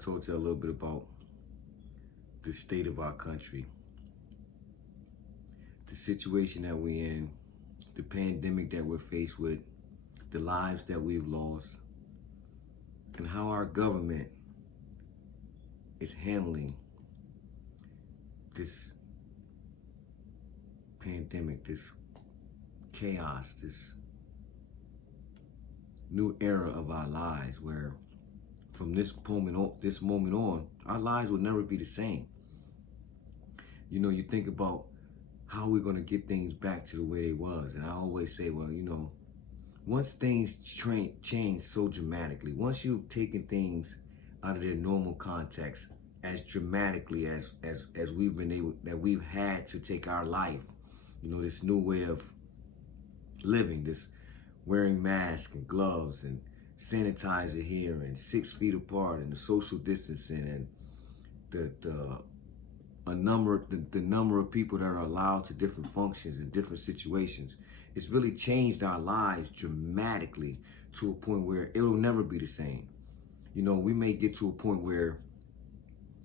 to talk to you a little bit about the state of our country, the situation that we're in, the pandemic that we're faced with, the lives that we've lost, and how our government is handling this pandemic, this chaos, this new era of our lives where from this moment on, our lives will never be the same. You know, you think about how we're going to get things back to the way they was. And I always say, well, you know, once things change so dramatically, once you've taken things out of their normal context as dramatically as we've had to take our life, you know, this new way of living, this wearing masks and gloves and sanitizer here and 6 feet apart and the social distancing and the number of people that are allowed to different functions and different situations. It's really changed our lives dramatically to a point where it'll never be the same. You know, we may get to a point where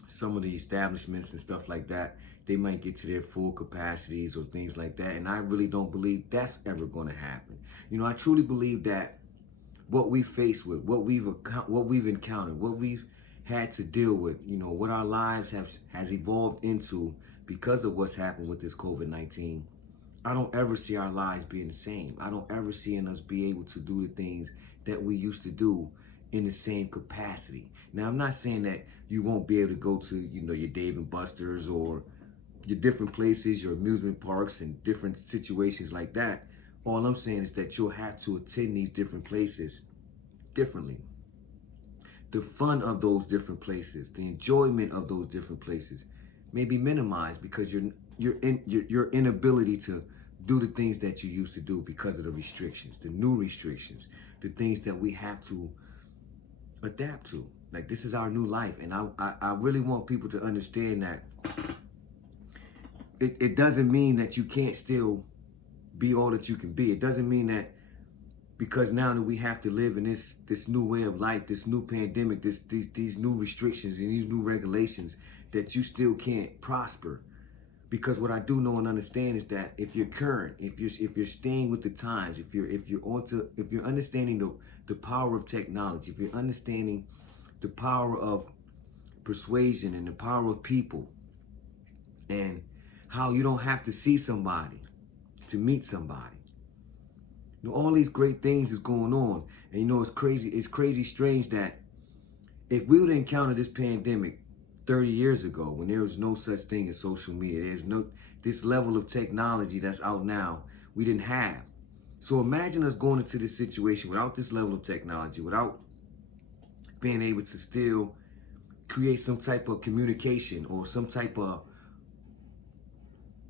some of the establishments and stuff like that, they might get to their full capacities or things like that. And I really don't believe that's ever going to happen. You know, I truly believe that what we face with, what we've encountered, what we've had to deal with, you know, what our lives has evolved into because of what's happened with this COVID-19, I don't ever see our lives being the same. I don't ever see us be able to do the things that we used to do in the same capacity. Now, I'm not saying that you won't be able to go to, you know, your Dave and Buster's or your different places, your amusement parks and different situations like that. All I'm saying is that you'll have to attend these different places differently. The fun of those different places, the enjoyment of those different places may be minimized because your inability to do the things that you used to do because of the restrictions, the new restrictions, the things that we have to adapt to. Like, this is our new life. And I really want people to understand that it doesn't mean that you can't still be all that you can be. It doesn't mean that because now that we have to live in this new way of life, this new pandemic, these new restrictions and these new regulations, that you still can't prosper. Because what I do know and understand is that if you're current, if you're staying with the times, if you're understanding the power of technology, if you're understanding the power of persuasion and the power of people, and how you don't have to see somebody to meet somebody. You know, all these great things is going on. And you know, it's crazy strange that if we would encounter this pandemic 30 years ago, when there was no such thing as social media, there's no this level of technology that's out now, we didn't have. So imagine us going into this situation without this level of technology, without being able to still create some type of communication or some type of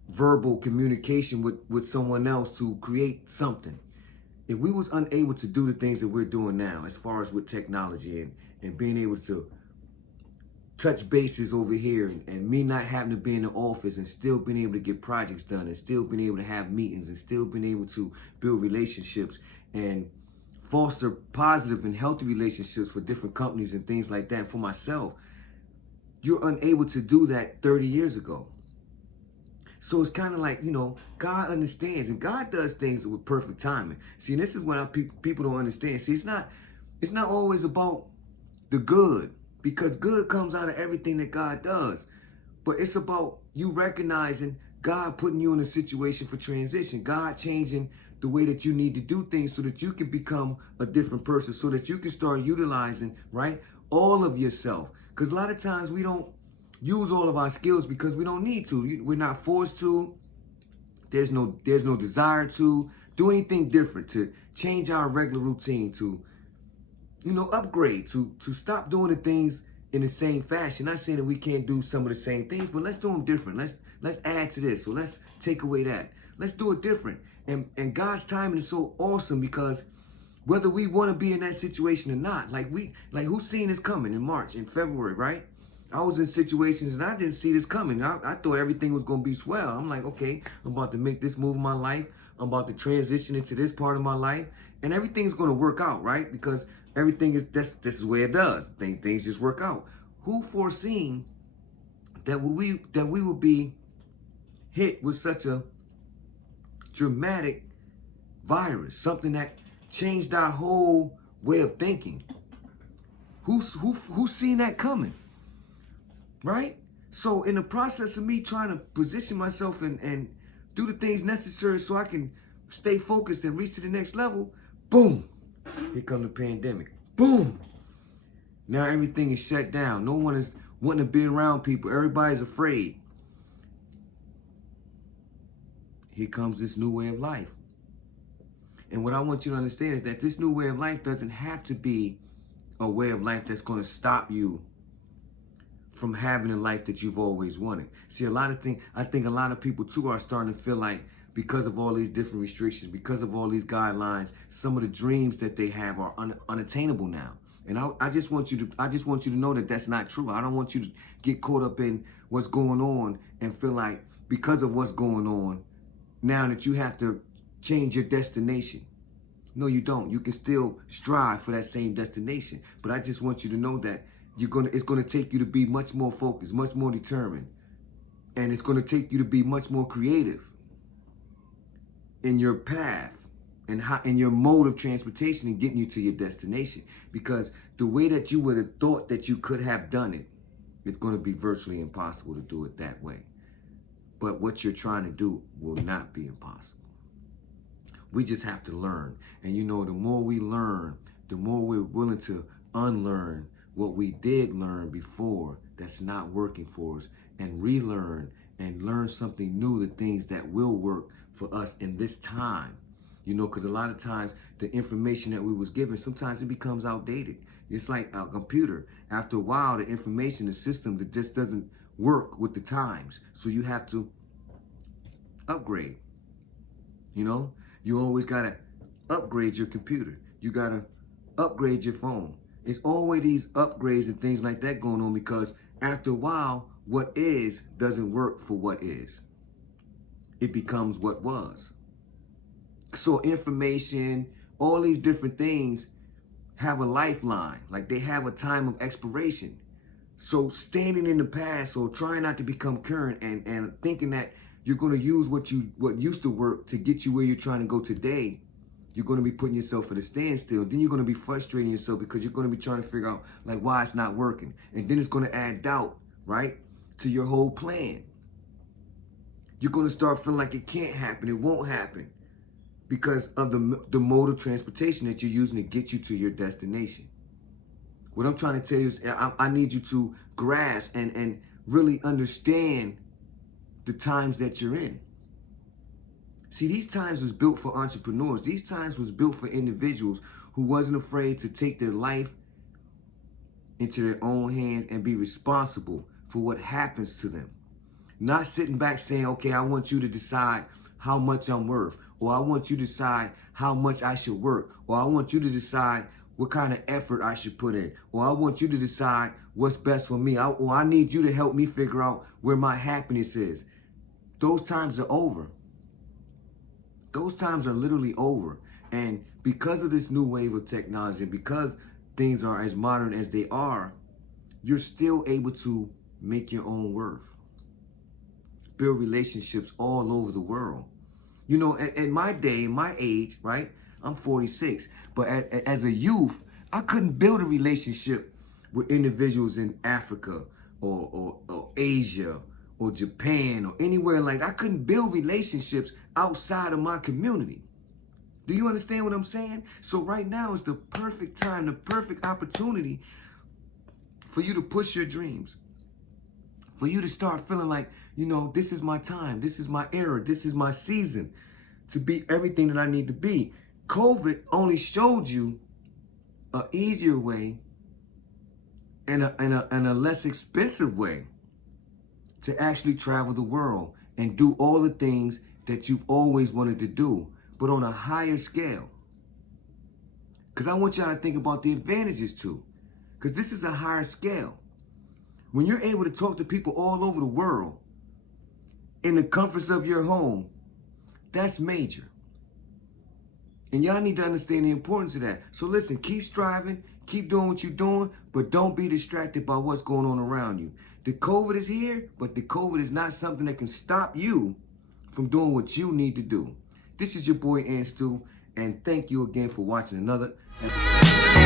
verbal communication with someone else to create something. If we was unable to do the things that we're doing now, as far as with technology and being able to touch bases over here and me not having to be in the office and still being able to get projects done and still being able to have meetings and still being able to build relationships and foster positive and healthy relationships for different companies and things like that. For myself, you're unable to do that 30 years ago. So it's kind of like, you know, God understands and God does things with perfect timing. See, and this is what people don't understand. See, it's not always about the good, because good comes out of everything that God does. But it's about you recognizing God putting you in a situation for transition, God changing the way that you need to do things so that you can become a different person, so that you can start utilizing, right, all of yourself. Because a lot of times we don't use all of our skills because we don't need to. We're not forced to. There's no desire to do anything different, to change our regular routine, to, you know, upgrade, to stop doing the things in the same fashion. Not saying that we can't do some of the same things, but let's do them different. Let's add to this. So let's take away that. Let's do it different. And God's timing is so awesome, because whether we want to be in that situation or not, like who's seen this coming in March, in February, right? I was in situations and I didn't see this coming. I thought everything was going to be swell. I'm like, okay, I'm about to make this move in my life. I'm about to transition into this part of my life, and everything's going to work out, right? Because everything is, this is the way it does. Things just work out. Who foreseen that we would be hit with such a dramatic virus, something that changed our whole way of thinking? Who's seen that coming, right? So in the process of me trying to position myself and do the things necessary so I can stay focused and reach to the next level, boom, here comes the pandemic. Boom. Now everything is shut down. No one is wanting to be around people. Everybody's afraid. Here comes this new way of life. And what I want you to understand is that this new way of life doesn't have to be a way of life that's going to stop you from having a life that you've always wanted. See, I think a lot of people too are starting to feel like, because of all these different restrictions, because of all these guidelines, some of the dreams that they have are unattainable now. And I just want you to know that that's not true. I don't want you to get caught up in what's going on and feel like because of what's going on, now that you have to change your destination. No, you don't. You can still strive for that same destination. But I just want you to know that it's gonna take you to be much more focused, much more determined. And it's gonna take you to be much more creative in your path and in your mode of transportation and getting you to your destination. Because the way that you would have thought that you could have done it, it's gonna be virtually impossible to do it that way. But what you're trying to do will not be impossible. We just have to learn. And you know, the more we learn, the more we're willing to unlearn what we did learn before that's not working for us, and relearn and learn something new, the things that will work for us in this time. You know, because a lot of times the information that we was given, sometimes it becomes outdated. It's like a computer. After a while, the information, the system, that just doesn't work with the times. So you have to upgrade. You know, you always gotta upgrade your computer. You gotta upgrade your phone. It's always these upgrades and things like that going on, because after a while, what is doesn't work for what is. It becomes what was. So information, all these different things have a lifeline, like they have a time of expiration. So standing in the past or trying not to become current and thinking that you're going to use what used to work to get you where you're trying to go today, you're going to be putting yourself at a standstill. Then you're going to be frustrating yourself because you're going to be trying to figure out like why it's not working. And then it's going to add doubt, right, to your whole plan. You're going to start feeling like it can't happen, it won't happen, because of the mode of transportation that you're using to get you to your destination. What I'm trying to tell you is I need you to grasp and really understand the times that you're in. See, these times was built for entrepreneurs. These times was built for individuals who wasn't afraid to take their life into their own hands and be responsible for what happens to them. Not sitting back saying, okay, I want you to decide how much I'm worth, or I want you to decide how much I should work, or I want you to decide what kind of effort I should put in, or I want you to decide what's best for me, or I need you to help me figure out where my happiness is. Those times are over. Those times are literally over. And because of this new wave of technology, and because things are as modern as they are, you're still able to make your own worth. Build relationships all over the world. You know, at my day, my age, right? I'm 46. But as a youth, I couldn't build a relationship with individuals in Africa or Asia or Japan or anywhere like that. I couldn't build relationships outside of my community. Do you understand what I'm saying? So right now is the perfect time, the perfect opportunity for you to push your dreams. For you to start feeling like, you know, this is my time, this is my era, this is my season to be everything that I need to be. COVID only showed you an easier way and a less expensive way to actually travel the world and do all the things that you've always wanted to do, but on a higher scale. Because I want y'all to think about the advantages too, because this is a higher scale. When you're able to talk to people all over the world in the comforts of your home, that's major. And y'all need to understand the importance of that. So listen, keep striving, Keep doing what you're doing, but don't be distracted by what's going on around you. The COVID is here, but the COVID is not something that can stop you from doing what you need to do. This is your boy, Stu, and thank you again for watching another episode.